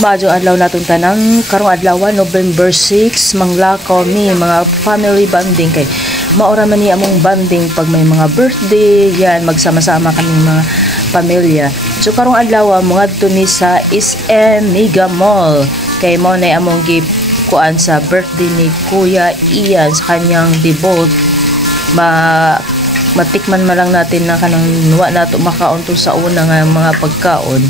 Maadyo adlaw naton tanang karong adlaw November 6 manglakaw mi mga family bonding kay maora man ni among bonding pag may mga birthday yan magsama-sama kami mga pamilya. So karong adlaw moadto mi sa SM Mega Mall kay mo na among kuan sa birthday ni Kuya Ian sa kanyang debut. Matikman man lang natin na kanang wa nato makaon to sa una nga mga pagkaon.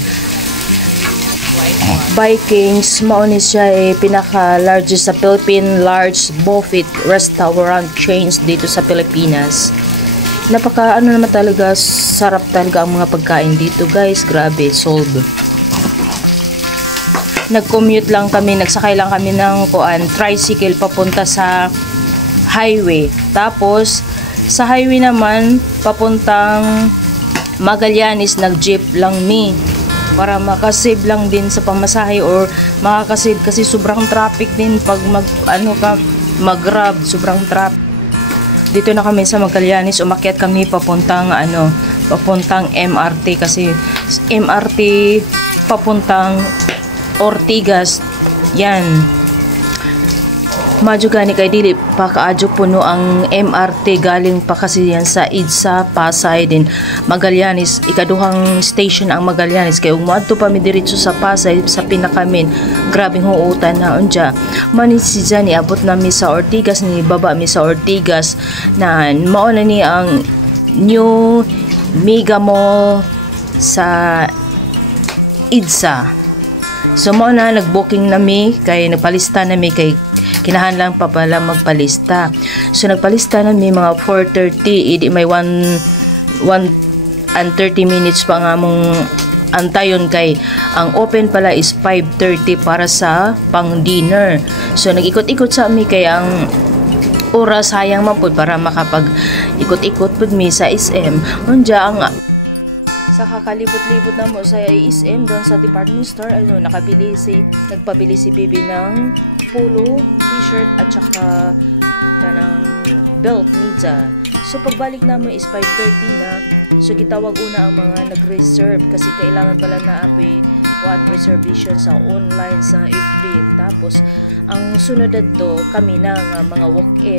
Vikings, mao ni siya pinaka-largest sa Philippine large buffet restaurant chains dito sa Pilipinas. Napaka naman talaga, sarap talaga ang mga pagkain dito guys, grabe, sold. Nag-commute lang kami, nagsakay lang kami ng tricycle papunta sa highway. Tapos, sa highway naman, papuntang Magallanes, nag-jeep lang ni para makasave lang din sa pamasahe or makakasave kasi sobrang traffic din pag mag-grab, sobrang traffic. Dito na kami sa Magallanes, umakyat kami papuntang MRT kasi MRT papuntang Ortigas yan. Madyo gani kay dili pa kaadyo puno ang MRT galing pa kasi yan sa EDSA Pasay din Magallanes, ikaduhang station ang Magallanes kay umadto pa mi diretso sa Pasay sa pinakamin grabing huutan na unja manis si Jani abot na mi sa Ortigas ni baba mi sa Ortigas na mao na ni ang new Mega Mall sa EDSA. So mo na nagbooking nami kay nagpalista nami kay kinahanglan pa pala magpalista. So nagpalista nami mga 4:30 idi may 1 and 30 minutes pa nga mong antayon kay ang open pala is 5:30 para sa pang dinner. So nag-ikot-ikot sa mi kay ang oras sayang man pud para makapag ikot-ikot pud mi sa SM. Unja ang sa kakalibot-libot na mo sa SM doon sa department store nagpabili si Bibi ng polo, t-shirt at saka belt pizza. So pagbalik namin is 5:30 na. So gitawag ko na ang mga nag-reserve kasi kailangan pala na may one reservation sa online sa FB. Tapos ang sunod to kami na mga walk-in.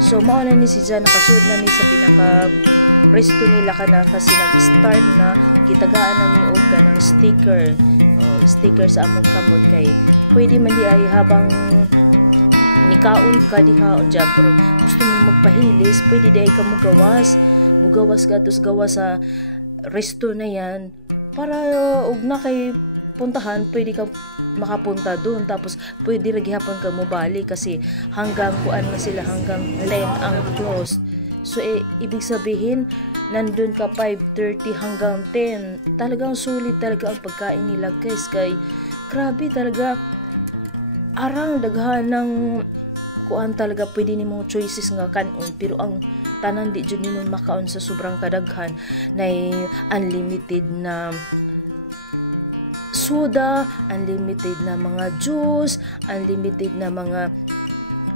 So mawala ni si Jan nakasunod namin sa pinaka-resto nila kana kasi nag-start na gitagaan namin og sticker sa among kapot kay pwede man di ay habang ikaon ka diha on job gusto mo magpahilis pwede di ay ka mugawas sa resto na yan para og na kay puntahan pwede ka makapunta doon tapos pwede ra gihapon ka mobali kasi hanggang kuan na sila hanggang 11 ang close. So ibig sabihin nandun ka 5:30 hanggang 10. Talagang sulit talaga ang pagkain nila guys kay grabe talaga arang daghan ng kuan talaga pwede nimong choices nga kanon pero ang tanan di jud nimo makaon sa sobrang kadaghan na unlimited na soda, unlimited na mga juice, unlimited na mga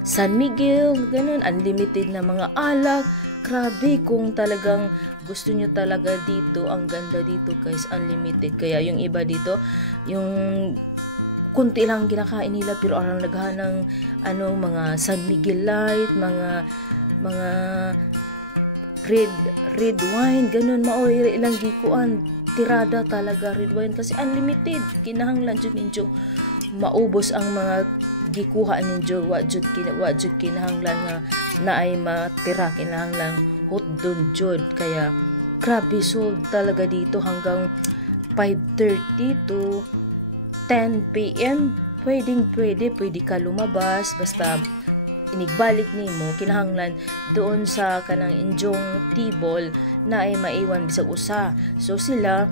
San Miguel, ganun, unlimited na mga alak. Grabe kung talagang gusto nyo talaga dito, ang ganda dito guys, unlimited. Kaya yung iba dito, yung kunti lang kinakain nila pero arang naghahan ng mga San Miguel Light, mga red wine, ganun, maoy ilang gikuan. Tirada talaga red wine kasi unlimited kinahanglan jud ninyo maubos ang mga gikuha ninyo wa jud kinahanglan na ay matira kinahanglan hotdog jud kaya grabe so talaga dito hanggang 5:30 to 10 PM pwede ka lumabas basta inigbalik nimo kinahanglan doon sa kanang inyong table na ay maiwan sa usa. So sila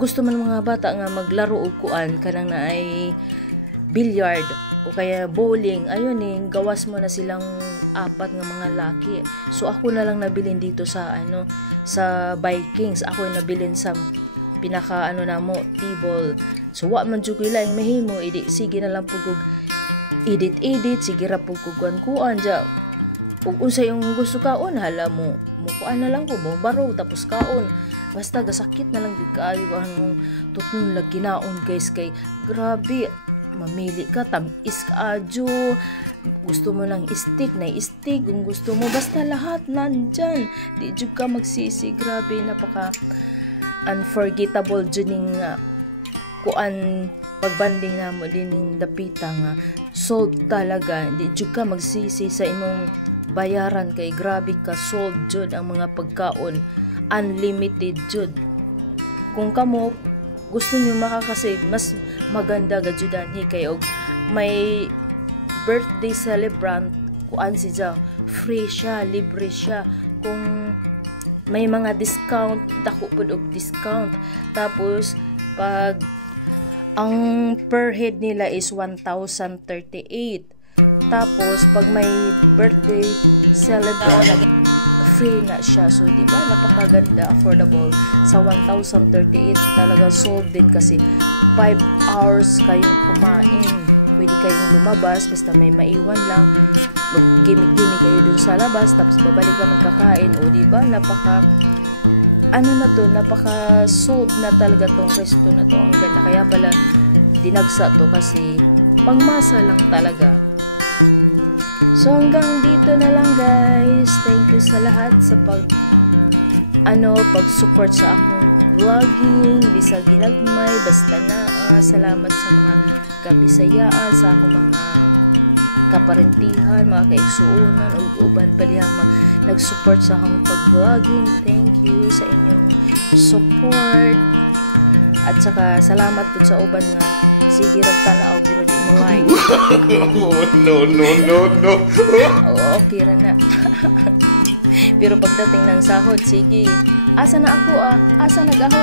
gusto man mga bata nga maglaro og kuan kanang na ay billiard o kaya bowling ayun gawas mo na silang apat nga mga laki. So ako na lang nabilin dito sa sa Vikings. Ako ay nabilin sa pinaka namo table. So wa man jud ko lain mahimo sige na lang pugog edit sige ra pugog kuan ja ug unsa yung gusto kaon hala mo kuan na lang ko mo baro tapos kaon basta gasakit na lang kaayo ba nun lagi naon guys kay grabe mamili ka tabis ka adyo. Gusto mo ng steak na steak, kung gusto mo basta lahat nandyan, di jud ka magsisi. Grabe napaka unforgettable jud ning kuan pagbanding na mo din dapita nga sold talaga, di jud ka magsisi sa imong bayaran kay grabe ka sold jud ang mga pagkaon, unlimited jud. Kung kamo gusto niyo makakasave, mas maganda ga jud ani kay og may birthday celebrant kuan siya, free siya, libre siya. Kung may mga discount, dako pud og discount. Tapos pag ang per head nila is 1,038. Tapos pag may birthday celebrant, free na siya. So di ba napakaganda, affordable. Sa 1,038 talaga sold din kasi 5 hours kayo kumain. Pwede kayo lumabas, basta may maiwan lang. Magkiming-kiming kayo dun sa labas, tapos mabalik ka magkakain. O diba, napaka sold na talaga tong resto na to. Kaya pala dinagsa to kasi pangmasa lang talaga. So hanggang dito na lang guys. Thank you sa lahat sa pag-support sa akong vlogging. Bisang ginagmay, basta na. Salamat sa mga kamisayaan, sa akong mga kaparintihan, mga kaigsuunan, uban palihang nag-support sa akong pag-vlogging. Thank you sa inyong support. At saka salamat po sa uban na sige nagtanaw ko no. Oo, okay na. Pero pagdating ng sahod, sige, asa na ako asa nag-ako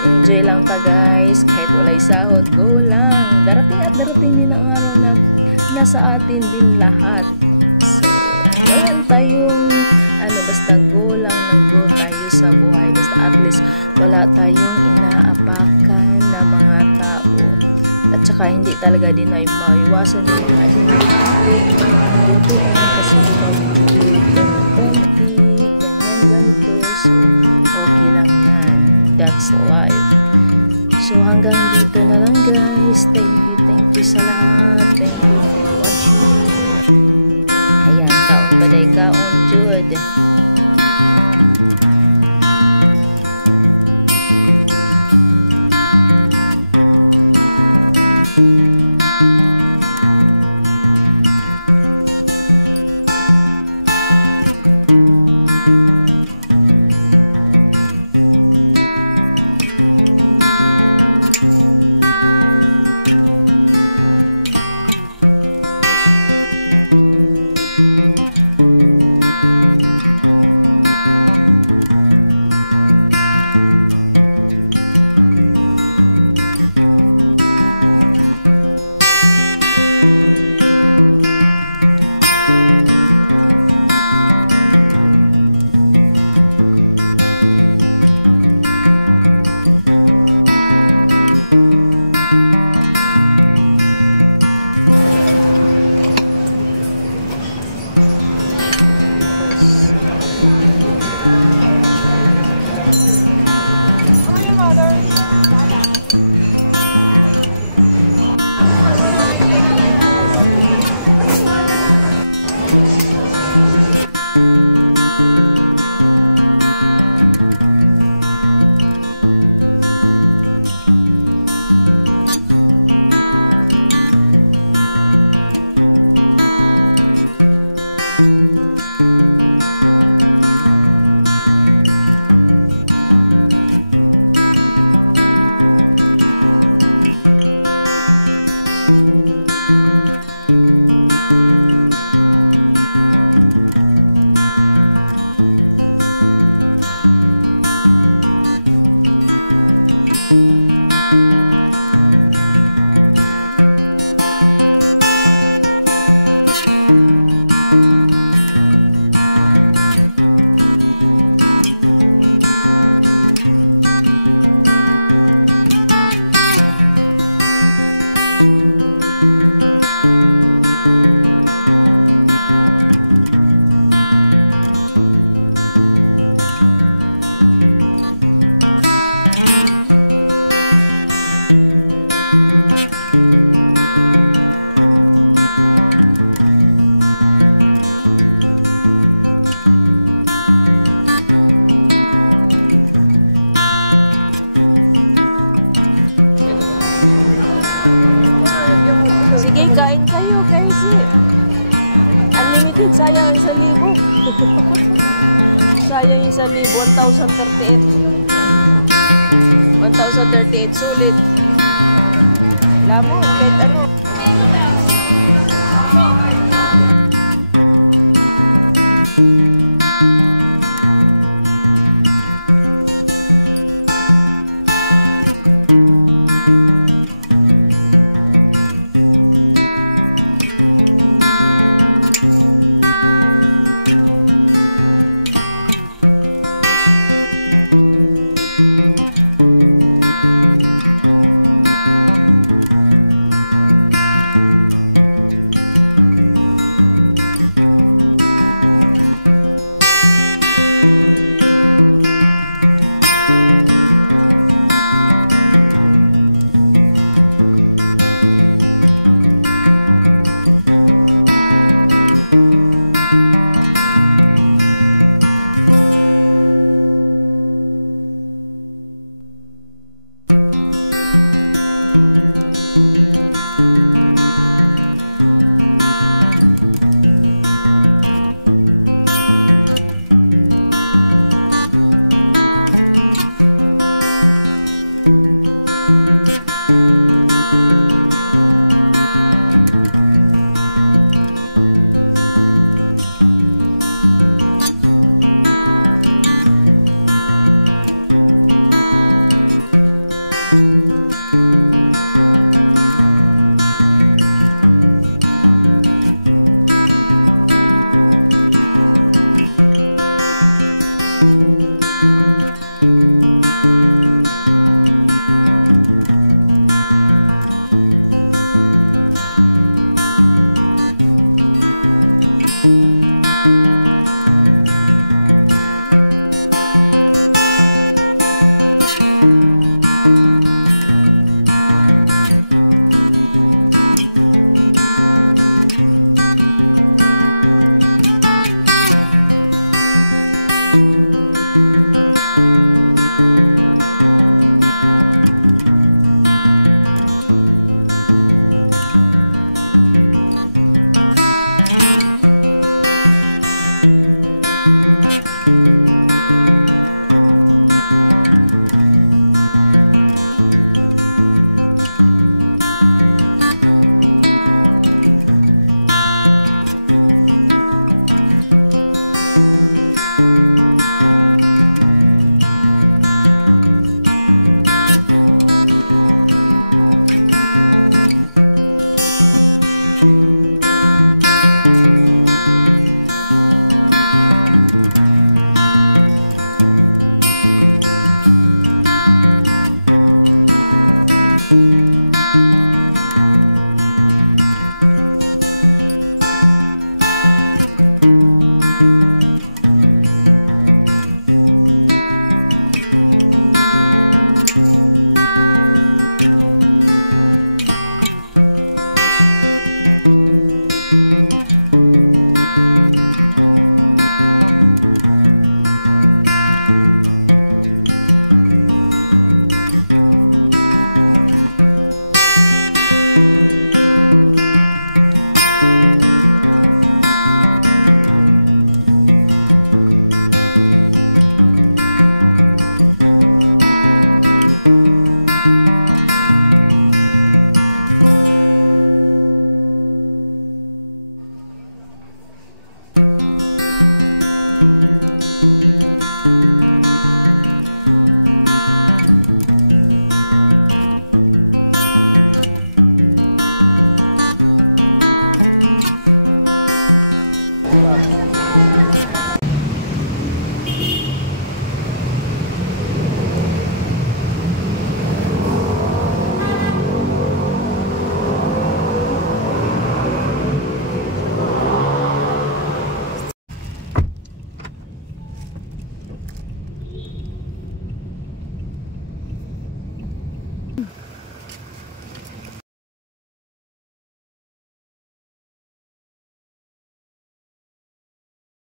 enjoy lang ta guys, kahit wala'y sahod, go lang. Darating din ang araw na nasa atin din lahat. Wala tayo, basta go tayo sa buhay. Basta at least wala tayong inaapakan na mga tao. At saka hindi talaga din na maiwasan 1,038 sulit.